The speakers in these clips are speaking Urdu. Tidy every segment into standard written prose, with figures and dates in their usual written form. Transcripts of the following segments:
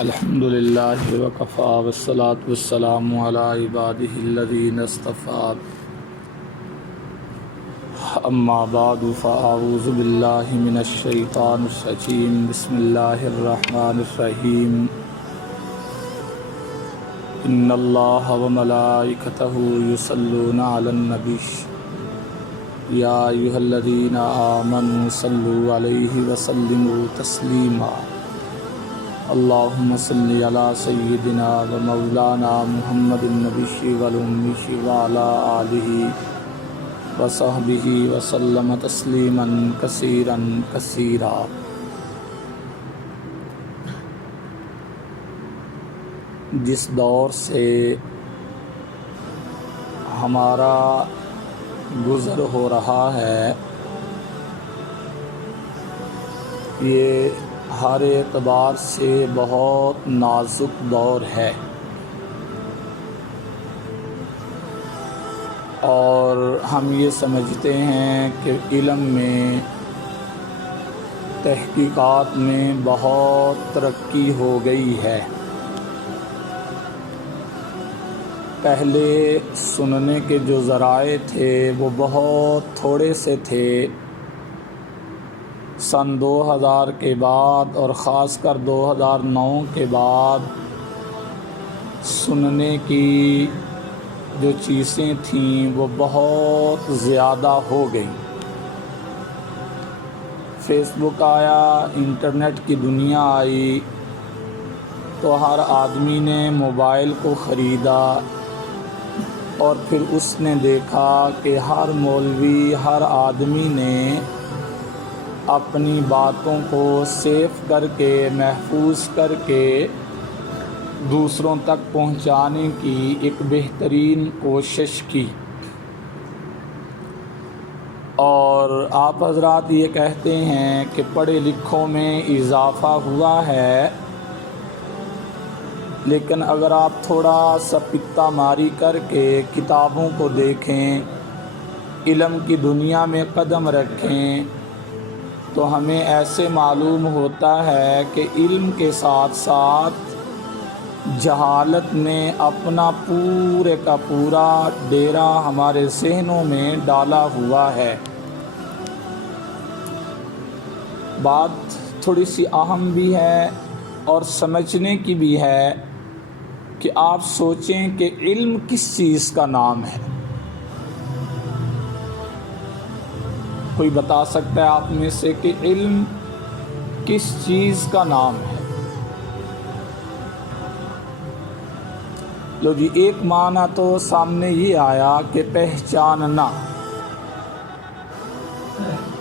الحمد للہ وکفیٰ والصلاة والسلام علی عبادہ الذین اصطفیٰ اما بعد فاعوذ باللہ من الشیطان الرجیم بسم اللہ الرحمن الرحیم ان اللہ وملائکتہ یصلون علی النبی یا ایھا الذین آمنوا صلوا علیہ وسلموا تسلیما اللہم صلی علی سیدنا و مولانا محمد النبی والامی وعلی آلہ وصحبہ وسلم تسلیما کثیرا کثیرا۔ جس دور سے ہمارا گزر ہو رہا ہے یہ ہر اعتبار سے بہت نازک دور ہے، اور ہم یہ سمجھتے ہیں کہ علم میں تحقیقات میں بہت ترقی ہو گئی ہے۔ پہلے سننے کے جو ذرائع تھے وہ بہت تھوڑے سے تھے۔ سن 2000 کے بعد اور خاص کر 2009 کے بعد سننے کی جو چیزیں تھیں وہ بہت زیادہ ہو گئیں۔ فیس بک آیا، انٹرنیٹ کی دنیا آئی، تو ہر آدمی نے موبائل کو خریدا، اور پھر اس نے دیکھا کہ ہر مولوی، ہر آدمی نے اپنی باتوں کو سیو کر کے، محفوظ کر کے دوسروں تک پہنچانے کی ایک بہترین کوشش کی۔ اور آپ حضرات یہ کہتے ہیں کہ پڑھے لکھوں میں اضافہ ہوا ہے، لیکن اگر آپ تھوڑا سا پتہ ماری کر کے کتابوں کو دیکھیں، علم کی دنیا میں قدم رکھیں، تو ہمیں ایسے معلوم ہوتا ہے کہ علم کے ساتھ ساتھ جہالت نے اپنا پورے کا پورا ڈیرا ہمارے ذہنوں میں ڈالا ہوا ہے۔ بات تھوڑی سی اہم بھی ہے اور سمجھنے کی بھی ہے کہ آپ سوچیں کہ علم کس چیز کا نام ہے؟ کوئی بتا سکتا ہے آپ میں سے کہ علم کس چیز کا نام ہے؟ لو جی، ایک معنی تو سامنے یہ آیا کہ پہچاننا۔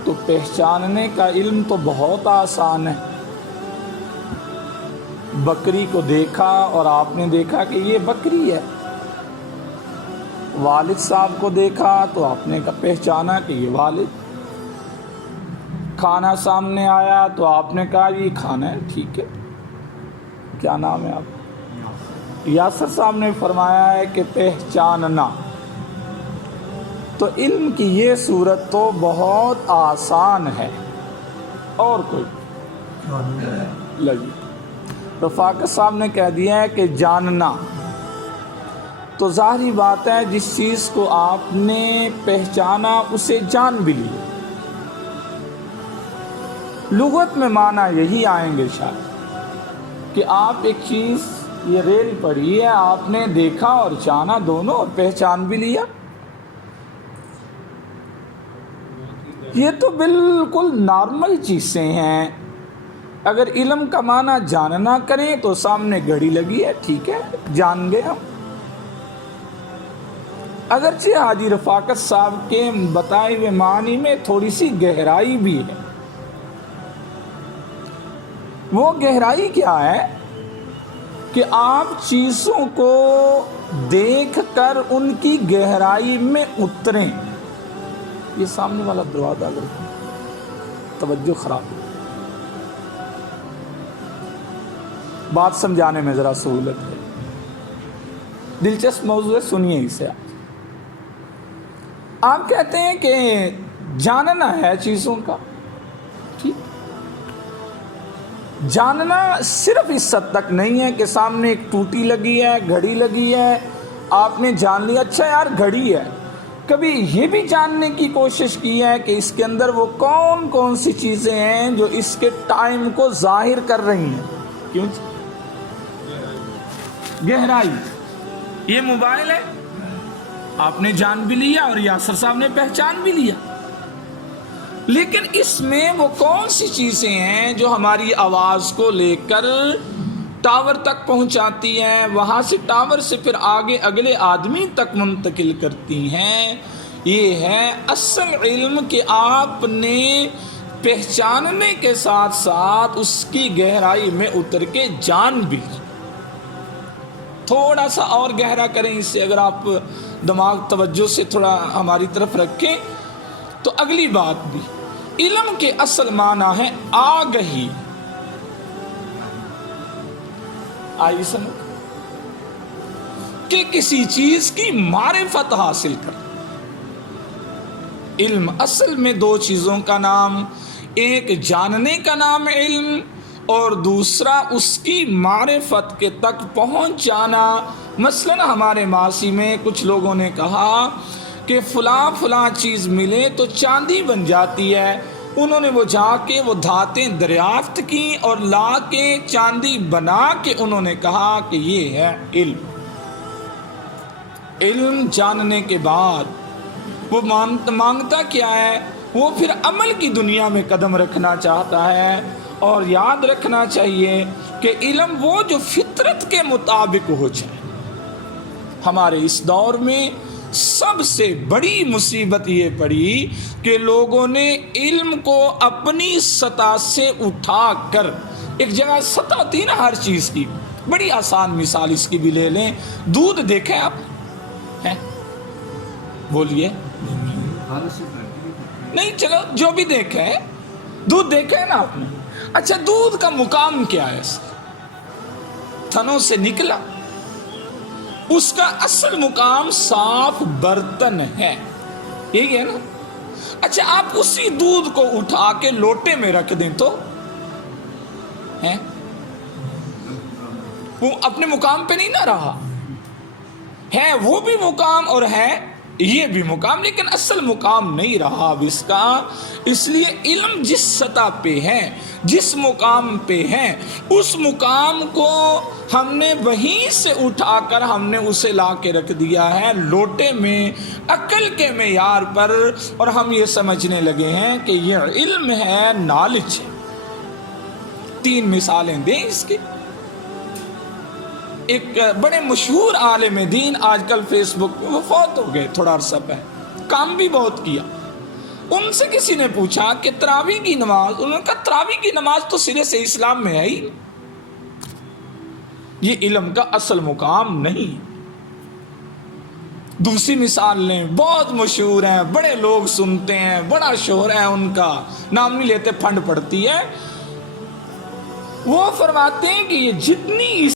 تو پہچاننے کا علم تو بہت آسان ہے۔ بکری کو دیکھا اور آپ نے دیکھا کہ یہ بکری ہے۔ والد صاحب کو دیکھا تو آپ نے پہچانا کہ یہ والد۔ کھانا سامنے آیا تو آپ نے کہا یہ کھانا ہے، ٹھیک ہے۔ کیا نام ہے آپ؟ یاسر صاحب نے فرمایا ہے کہ پہچاننا۔ تو علم کی یہ صورت تو بہت آسان ہے۔ اور کوئی لگی رفاقت صاحب نے کہہ دیا ہے کہ جاننا۔ تو ظاہری بات ہے جس چیز کو آپ نے پہچانا اسے جان بھی لیا۔ لغت میں معنی یہی آئیں گے شاید کہ آپ ایک چیز، یہ ریل پڑی ہے، آپ نے دیکھا اور جانا دونوں، اور پہچان بھی لیا۔ یہ تو بالکل نارمل چیزیں ہیں۔ اگر علم کا معنی جاننا کریں تو سامنے گھڑی لگی ہے، ٹھیک ہے، جان گئے ہم۔ اگرچہ حاجی رفاقت صاحب کے بتائے ہوئے معنی میں تھوڑی سی گہرائی بھی ہے۔ وہ گہرائی کیا ہے کہ آپ چیزوں کو دیکھ کر ان کی گہرائی میں اتریں۔ یہ سامنے والا دروازہ اگر توجہ خراب، بات سمجھانے میں ذرا سہولت ہے، دلچسپ موضوع ہے، سنیے اسے۔ آپ کہتے ہیں کہ جاننا ہے چیزوں کا، ٹھیک، جاننا صرف اس حد تک نہیں ہے کہ سامنے ایک ٹوٹی لگی ہے، گھڑی لگی ہے، آپ نے جان لیا اچھا یار گھڑی ہے. کبھی یہ بھی جاننے کی کوشش کی ہے کہ اس کے اندر وہ کون کون سی چیزیں ہیں جو اس کے ٹائم کو ظاہر کر رہی ہیں؟ کیوں؟ گہرائی. یہ موبائل ہے، آپ نے جان بھی لیا اور یاسر صاحب نے پہچان بھی لیا، لیکن اس میں وہ کون سی چیزیں ہیں جو ہماری آواز کو لے کر ٹاور تک پہنچاتی ہیں، وہاں سے ٹاور سے پھر آگے اگلے آدمی تک منتقل کرتی ہیں. یہ ہے اصل علم کہ آپ نے پہچاننے کے ساتھ ساتھ اس کی گہرائی میں اتر کے جان بھی. تھوڑا سا اور گہرا کریں اس سے، اگر آپ دماغ توجہ سے تھوڑا ہماری طرف رکھیں تو اگلی بات بھی، علم کے اصل معنی ہے آگہی. آئی سمجھ کہ کسی چیز کی معرفت حاصل کر. علم اصل میں دو چیزوں کا نام، ایک جاننے کا نام علم اور دوسرا اس کی معرفت کے تک پہنچ جانا. مثلا ہمارے معاشی میں کچھ لوگوں نے کہا کہ فلاں چیز ملے تو چاندی بن جاتی ہے. انہوں نے وہ جا کے وہ دھاتیں دریافت کی اور لا کے چاندی بنا کے انہوں نے کہا کہ یہ ہے علم. علم جاننے کے بعد وہ مانگتا کیا ہے؟ وہ پھر عمل کی دنیا میں قدم رکھنا چاہتا ہے. اور یاد رکھنا چاہیے کہ علم وہ جو فطرت کے مطابق ہو جائے. ہمارے اس دور میں سب سے بڑی مصیبت یہ پڑی کہ لوگوں نے علم کو اپنی سطح سے اٹھا کر، ایک جگہ سطح ہوتی ہے نا ہر چیز کی. بڑی آسان مثال اس کی بھی لے لیں. دودھ دیکھیں آپ ہیں؟ بولیے. نہیں چلو جو بھی دیکھیں، دودھ دیکھیں نا آپ نے. اچھا دودھ کا مقام کیا ہے؟ تھنوں سے نکلا، اس کا اصل مقام صاف برتن ہے، یہی ہے نا. اچھا آپ اسی دودھ کو اٹھا کے لوٹے میں رکھ دیں تو وہ اپنے مقام پہ نہیں نہ رہا. ہے وہ بھی مقام اور ہے یہ بھی مقام، لیکن اصل مقام نہیں رہا اب اس کا. اس لیے علم جس سطح پہ ہے، جس مقام پہ ہے، اس مقام کو ہم نے وہیں سے اٹھا کر ہم نے اسے لا کے رکھ دیا ہے لوٹے میں، عقل کے معیار پر. اور ہم یہ سمجھنے لگے ہیں کہ یہ علم ہے، نالج ہے. 3 مثالیں دیں اس کی. ایک بڑے مشہور عالم دین آج کل فیس بک پہ، وہ فوت ہو گئے تھوڑا عرصہ پہلے، کام بھی بہت کیا. ان سے کسی نے پوچھا کہ تراویح کی نماز، انہوں نے کہا تراویح کی نماز تو سرے سے اسلام میں ہے ہی، یہ علم کا اصل مقام نہیں. دوسری مثال لیں، بہت مشہور ہیں، بڑے لوگ سنتے ہیں، بڑا شہرت ہے ان کا، نام نہیں لیتے پھنڈ پڑتی ہے. وہ فرماتے ہیں کہ یہ جتنی